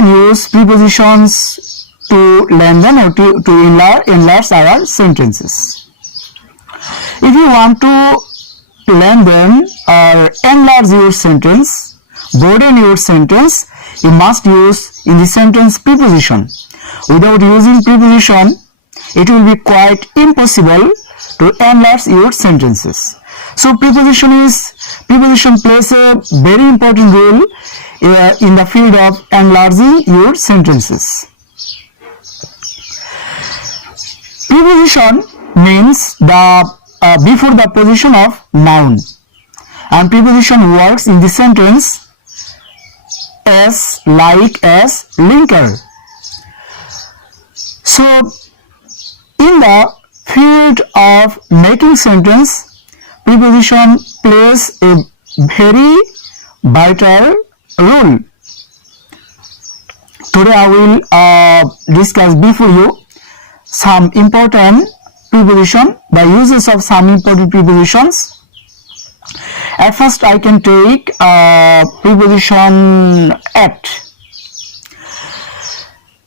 can use prepositions to lengthen or to enlarge our sentences. If you want to lengthen or enlarge your sentence, broaden your sentence, you must use in the sentence preposition. Without using preposition, it will be quite impossible to enlarge your sentences. So preposition plays a very important role in the field of enlarging your sentences. Preposition means the before the position of noun, and preposition works in the sentence as linker. So in the field of making sentence, preposition plays a very vital role. Today I will discuss before you some important preposition, the uses of some important prepositions. At first I can take preposition at.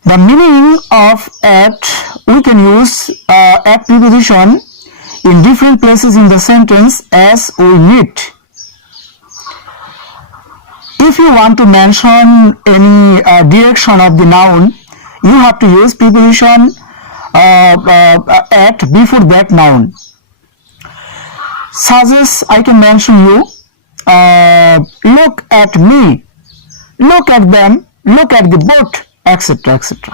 The meaning of at, we can use at preposition in different places in the sentence as we need. If you want to mention any direction of the noun, you have to use preposition at before that noun. Such as I can mention you, look at me, look at them, look at the boat, etc. etc.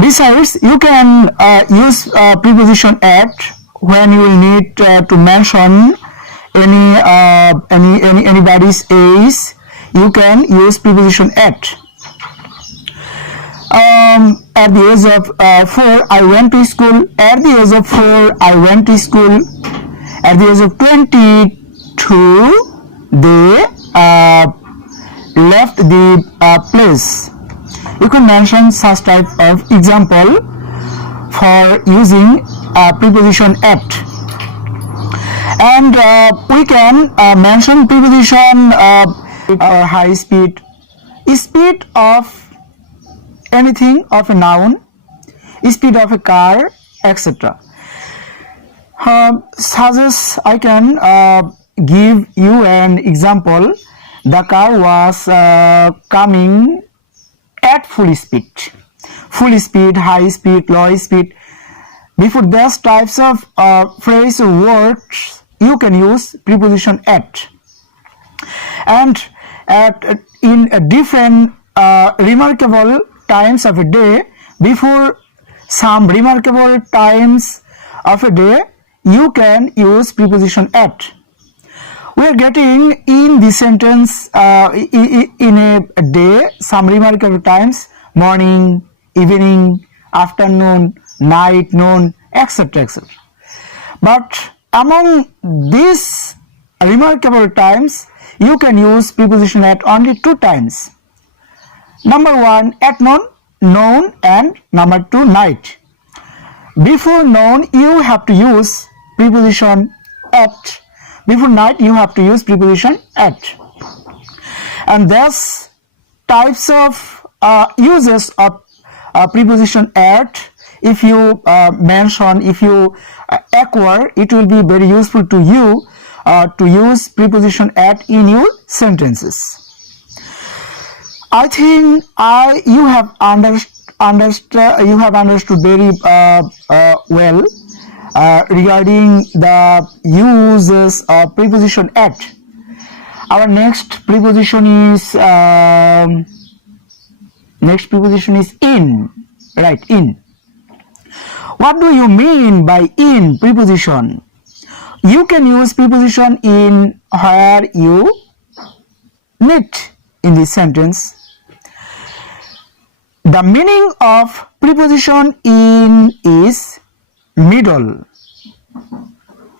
Besides, you can use preposition at when you will need to mention anybody's age. You can use preposition at. At the age of 4, I went to school. At the age of 4, I went to school. At the age of 22, they left the place. You can mention such type of example for using preposition at. And we can mention preposition or high speed, speed of anything, of a noun, speed of a car, etc. Such as I can give you an example. The car was coming at full speed, high speed, low speed. Before those types of phrase or words, you can use preposition at. And in different remarkable times of a day, before some remarkable times of a day, you can use preposition at. We are getting in the sentence in a day some remarkable times: morning, evening, afternoon, night, noon, etc. etc. But among these remarkable times, you can use preposition at only 2 times. Number 1, at noon, and number 2, night. Before noon, you have to use preposition at. Before night, you have to use preposition at. And thus types of uses of preposition at, if you mention, if you acquire, it will be very useful to you to use preposition at in your sentences. I think you have understood very well regarding the uses of preposition at. Our next preposition is in. Right, in. What do you mean by in preposition? You can use preposition in where you need in this sentence. The meaning of preposition in is middle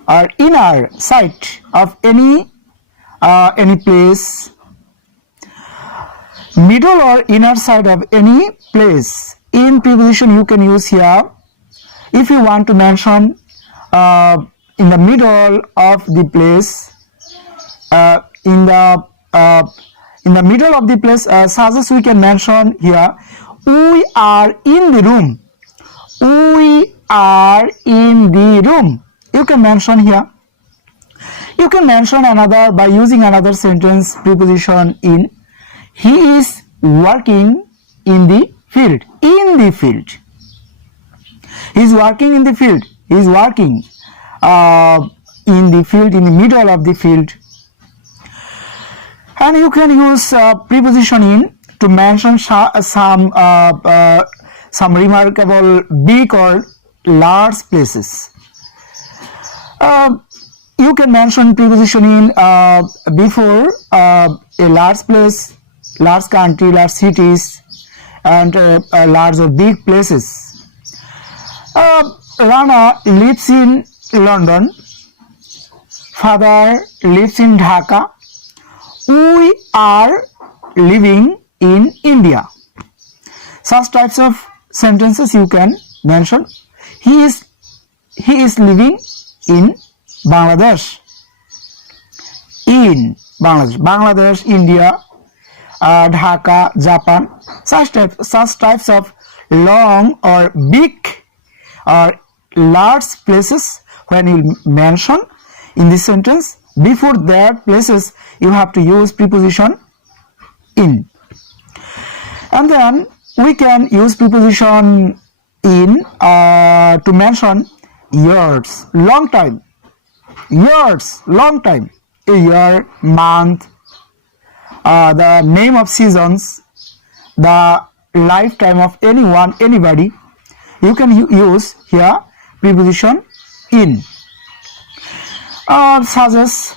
or inner side of any place. Middle or inner side of any place. In preposition you can use here if you want to mention in the middle of the place, in in the middle of the place, such as we can mention here, we are in the room. We are in the room. You can mention here. You can mention another by using another sentence preposition in. He is working in the field. In the field. He is working in the field. He is working in the field, in the middle of the field. And you can use preposition in to mention some remarkable big or large places. You can mention preposition in before a large place, large country, large cities, and large or big places. Rana lives in London. Father lives in Dhaka. We are living in India. Such types of sentences you can mention. He is living in Bangladesh. In Bangladesh, India, Dhaka, Japan. Such types of long or big or large places, when you mention in this sentence, before that places you have to use preposition in. And then we can use preposition in to mention years, long time. Years, long time. A year, month, the name of seasons, the lifetime of anyone, anybody. You can use here preposition in. Such as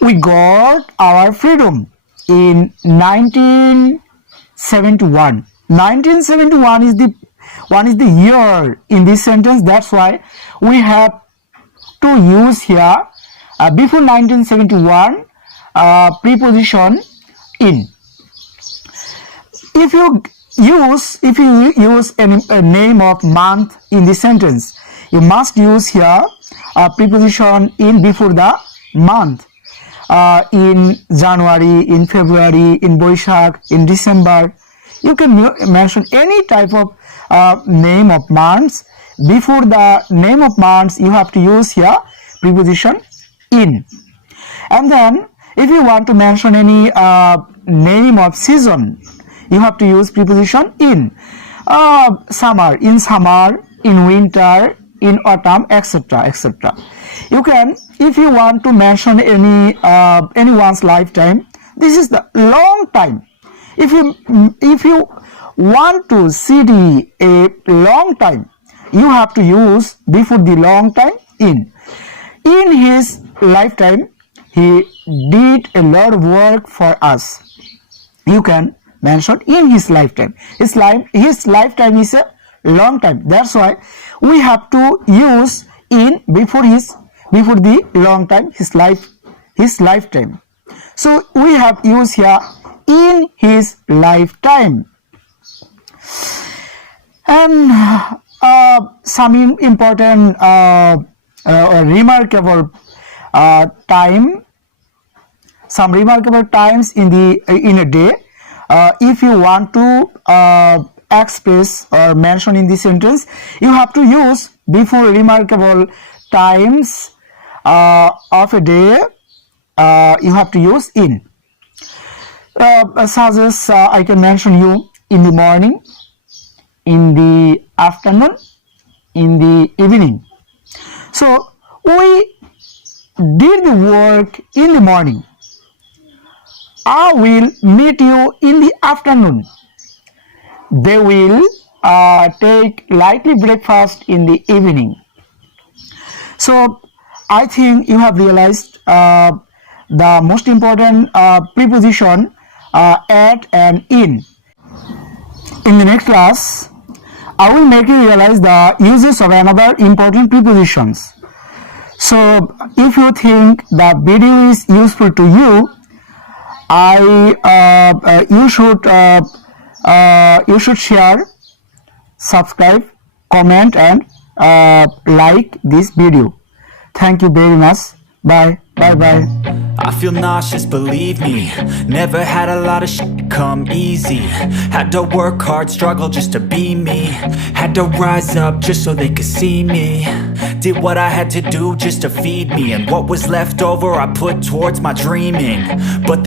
we got our freedom in 1971. 1971 is the year in this sentence. That's why we have to use here before 1971 preposition in. If you use a name of month in this sentence, you must use here a preposition in before the month. In January, in February, in Boishak, in December. You can mention any type of name of months. Before the name of months, you have to use here preposition in. And then if you want to mention any name of season, you have to use preposition in. Summer, in winter, in autumn, etc., etc. You can, if you want to mention anyone's lifetime, this is the long time. If you want to see a long time, you have to use before the long time in. In his lifetime, he did a lot of work for us. You can mention in his lifetime. His lifetime is a long time. That's why we have to use in before the long time, his lifetime. So we have used here in his lifetime. And some important remarkable times in a day. If you want to express or mention in this sentence, you have to use before remarkable times of a day. You have to use in. Such as I can mention you in the morning, in the afternoon, in the evening. So we did the work in the morning. I will meet you in the afternoon. They will take lightly breakfast in the evening. So I think you have realized the most important preposition at and in. In the next class, I will make you realize the uses of another important prepositions. So if you think the video is useful to you, you should share, subscribe, comment, and like this video. Thank you very much. Bye bye. I feel nauseous, believe me. Never had a lot of shit come easy. Had to work hard, struggle just to be me. Had to rise up just so they could see me. Did what I had to do just to feed me, and what was left over I put towards my dreaming. But